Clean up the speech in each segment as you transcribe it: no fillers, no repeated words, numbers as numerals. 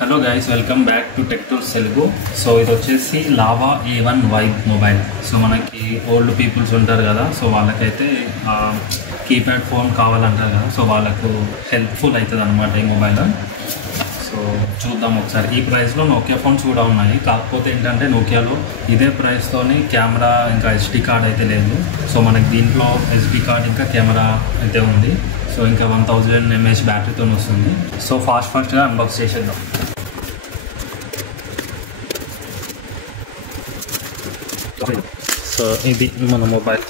Hello guys, welcome back to tech tools Telugu. So ఇది వచ్చేసి lava A1 vibe mobile. So మనకి old peoples ఉంటారు కదా, సో వాళ్ళకైతే కీప్యాడ్ ఫోన్ కావాలంటారు కదా, సో వాళ్ళకు హెల్ప్ఫుల్ అవుతుంది అనమాట ఈ మొబైల్. సో చూద్దాం ఒకసారి. ఈ ప్రైస్లో నోకియా ఫోన్స్ కూడా ఉన్నాయి, కాకపోతే ఏంటంటే నోకియాలో ఇదే ప్రైస్తోని కెమెరా ఇంకా SD కార్డ్ అయితే లేదు. సో మనకి దీంట్లో SD కార్డ్ ఇంకా కెమెరా అయితే ఉంది. సో ఇంకా 1000 mAh బ్యాటరీతో వస్తుంది. సో ఫాస్ట్గా అన్బాక్స్ చేసేద్దాం. సో ఇది మన mobile.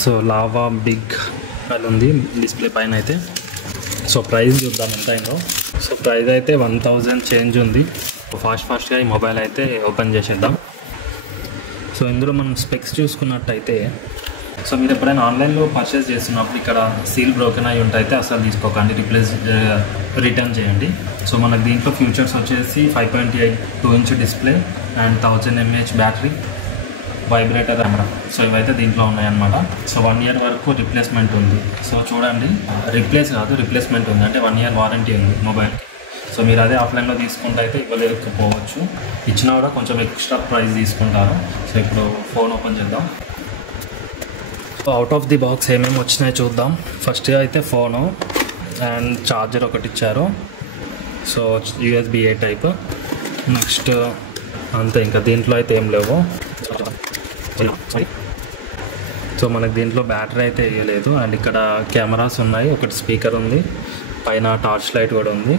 So Lava big mobile ఉంది డిస్ప్లే పైన అయితే. సో ప్రైస్ చూద్దాం ఎంత అయిందో. సో ప్రైస్ అయితే 1000 చేంజ్ ఉంది. ఫాస్ట్గా ఈ మొబైల్ అయితే ఓపెన్ చేసేద్దాం. సో ఇందులో మనం స్పెక్స్ చూసుకున్నట్టయితే, సో మీరు ఎప్పుడైనా ఆన్లైన్లో పర్చేస్ చేస్తున్నప్పుడు ఇక్కడ సీల్ బ్రోకెన్ అయి ఉంటే అసలు తీసుకోకండి, రిటర్న్ చేయండి. సో మనకు దీంట్లో ఫ్యూచర్స్ వచ్చేసి 5.8 2-inch display and 1000 mAh battery, vibrator camera. So ఇవైతే దీంట్లో ఉన్నాయన్నమాట. సో 1 year వరకు రిప్లేస్మెంట్ ఉంది. సో చూడండి, రిప్లేస్మెంట్ ఉంది అంటే 1 year వారంటీ ఉంది మొబైల్. సో మీరు అదే ఆఫ్లైన్లో తీసుకుంటే అయితే ఇవ్వలేకపోవచ్చు, ఇచ్చినా కూడా కొంచెం ఎక్స్ట్రా ప్రైస్ తీసుకుంటారు. సో ఇప్పుడు ఫోన్ ఓపెన్ చేద్దాం. So out of the box ఏమేమి వచ్చినాయో చూద్దాం. ఫస్ట్గా అయితే ఫోను అండ్ ఛార్జర్ ఒకటి ఇచ్చారు. So USB-A type. నెక్స్ట్ అంతే, ఇంకా దీంట్లో అయితే ఏం లేవు. సో మనకి దీంట్లో బ్యాటరీ అయితే వేయలేదు. అండ్ ఇక్కడ కెమెరాస్ ఉన్నాయి, ఒకటి స్పీకర్ ఉంది, పైన టార్చ్ లైట్ కూడా ఉంది,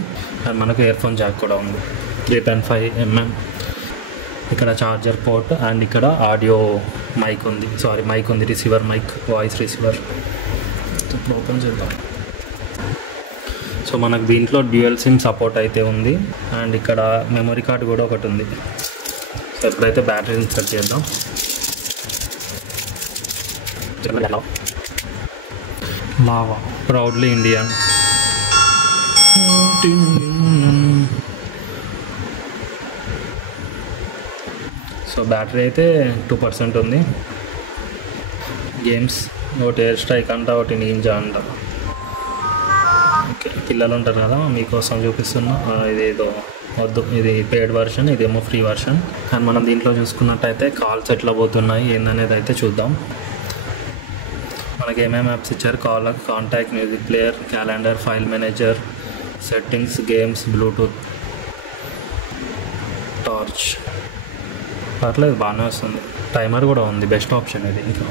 అండ్ మనకు ఇయర్ ఫోన్ జాక్ కూడా ఉంది 3.5 mm. ఇక్కడ ఛార్జర్ పోర్ట్ అండ్ ఇక్కడ ఆడియో మైక్ ఉంది, రిసీవర్ మైక్, వాయిస్ రిసీవర్. ఇప్పుడు ఓపెన్ చేద్దాం. సో మనకు దీంట్లో డ్యూయల్ సిమ్ సపోర్ట్ అయితే ఉంది అండ్ ఇక్కడ మెమరీ కార్డ్ కూడా ఒకటి ఉంది. సో ఎప్పుడైతే బ్యాటరీ ఇన్సర్ట్ చేద్దాం. Lava proudly Indian. So battery అయితే 2% ఉంది. గేమ్స్ ఒకటి ఎయిర్ స్ట్రైక్ అంట, ఒకటి నింజా అంట. ఓకే, పిల్లలు ఉంటారు కదా, మీకోసం చూపిస్తున్నా. ఇది ఏదో వద్దు, ఇది పెయిడ్ వర్షన్, ఇదేమో ఫ్రీ వర్షన్. అండ్ మనం దీంట్లో చూసుకున్నట్టయితే కాల్స్ ఎట్లా పోతున్నాయి ఏందనేది అయితే చూద్దాం. మనకి ఏమేమి యాప్స్ ఇచ్చారు: caller, contact, music player, calendar, file manager, settings, games, Bluetooth, torch. పర్లేదు, బాగానే వస్తుంది. టైమర్ కూడా ఉంది, బెస్ట్ ఆప్షన్ ఇది. ఇంకా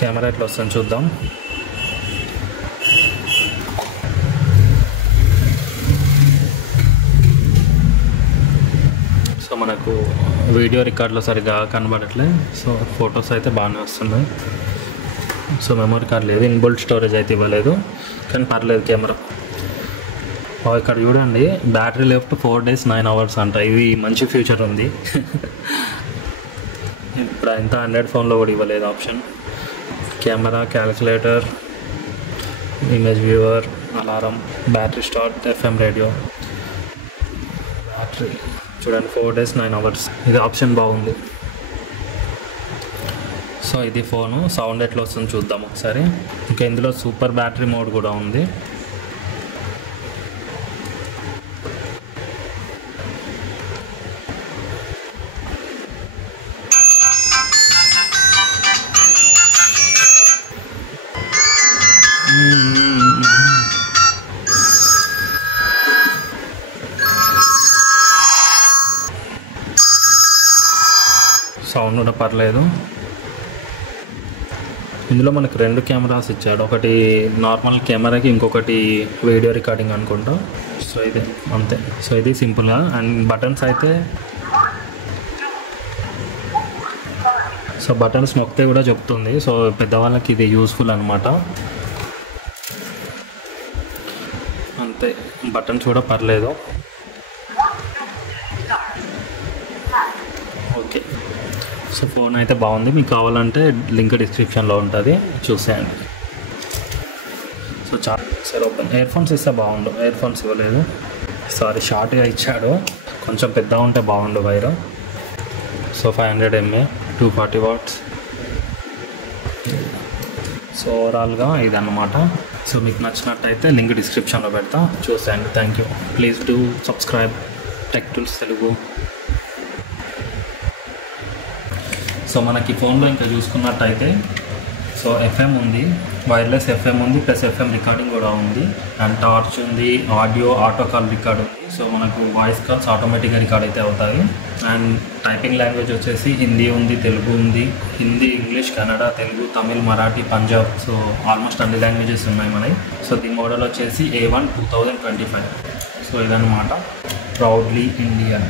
కెమెరా ఎట్లా వస్తుంది చూద్దాం. సో మనకు వీడియో రికార్డులో సరిగ్గా కనబడట్లేదు. సో ఫొటోస్ అయితే బాగానే వస్తున్నాయి. సో మెమరీ కార్డ్ లేదు, ఇన్బుల్ట్ స్టోరేజ్ అయితే ఇవ్వలేదు, కానీ పర్లేదు కెమెరా. ఇక్కడ చూడండి, బ్యాటరీ లెఫ్ట్ 4 days 9 hours అంట. ఇది మంచి ఫ్యూచర్ ఉంది. ఇప్పుడు ఇంత 100 ఫోన్లో కూడా ఇవ్వలేదు option. Camera, calculator, image viewer, alarm, battery start, FM radio. Battery చూడండి 4 days 9 hours. ఇది ఆప్షన్ బాగుంది. సో ఇది ఫోను. సౌండ్ ఎట్లా వస్తుంది చూద్దాం ఒకసారి. ఇంకా ఇందులో సూపర్ బ్యాటరీ మోడ్ కూడా ఉంది. సౌండ్ కూడా పర్లేదు. ఇందులో మనకు 2 కెమెరాస్ ఇచ్చాడు, ఒకటి నార్మల్ కెమెరాకి, ఇంకొకటి వీడియో రికార్డింగ్ అనుకుంటా. సో ఇది అంతే. సో ఇది సింపుల్గా. అండ్ బటన్స్ అయితే, సో బటన్స్ నొక్కితే కూడా చెప్తుంది. సో పెద్దవాళ్ళకి ఇది యూస్ఫుల్ అనమాట. అంతే, బటన్స్ కూడా పర్లేదు. ఓకే, సో ఫోన్ అయితే బాగుంది. మీకు కావాలంటే లింక్ డిస్క్రిప్షన్లో ఉంటుంది, చూసేయండి. సో సరే ఓపెన్. ఇయర్ ఫోన్స్ ఇస్తే బాగుండు, ఇయర్ ఫోన్స్ ఇవ్వలేదు. సారీ, షార్ట్గా ఇచ్చాడు, కొంచెం పెద్దగా ఉంటే బాగుండు wire. So 500 mAh 240 watts. So ఓవరాల్గా ఇదన్నమాట. సో మీకు నచ్చినట్టయితే లింక్ డిస్క్రిప్షన్లో పెడతా, చూసేయండి. Thank you. Please do subscribe tech tools Telugu. So మనకి ఫోన్లో ఇంకా చూసుకున్నట్టయితే సో ఎఫ్ఎం ఉంది, వైర్లెస్ ఎఫ్ఎం ఉంది, ప్లస్ ఎఫ్ఎం రికార్డింగ్ కూడా ఉంది, అండ్ టార్చ్ ఉంది, ఆడియో ఆటో కాల్ రికార్డ్ ఉంది. సో మనకు వాయిస్ కాల్స్ ఆటోమేటిక్గా రికార్డ్ అయితే అవుతాయి. అండ్ టైపింగ్ లాంగ్వేజ్ వచ్చేసి హిందీ ఉంది, తెలుగు ఉంది. Hindi, English, Kannada, Telugu, Tamil, Marathi, Punjab, so almost అన్ని లాంగ్వేజెస్ ఉన్నాయి మనకి. సో దీని మోడల్ వచ్చేసి A1 2025. సో ఇదన్నమాట, ప్రౌడ్లీ ఇండియన్.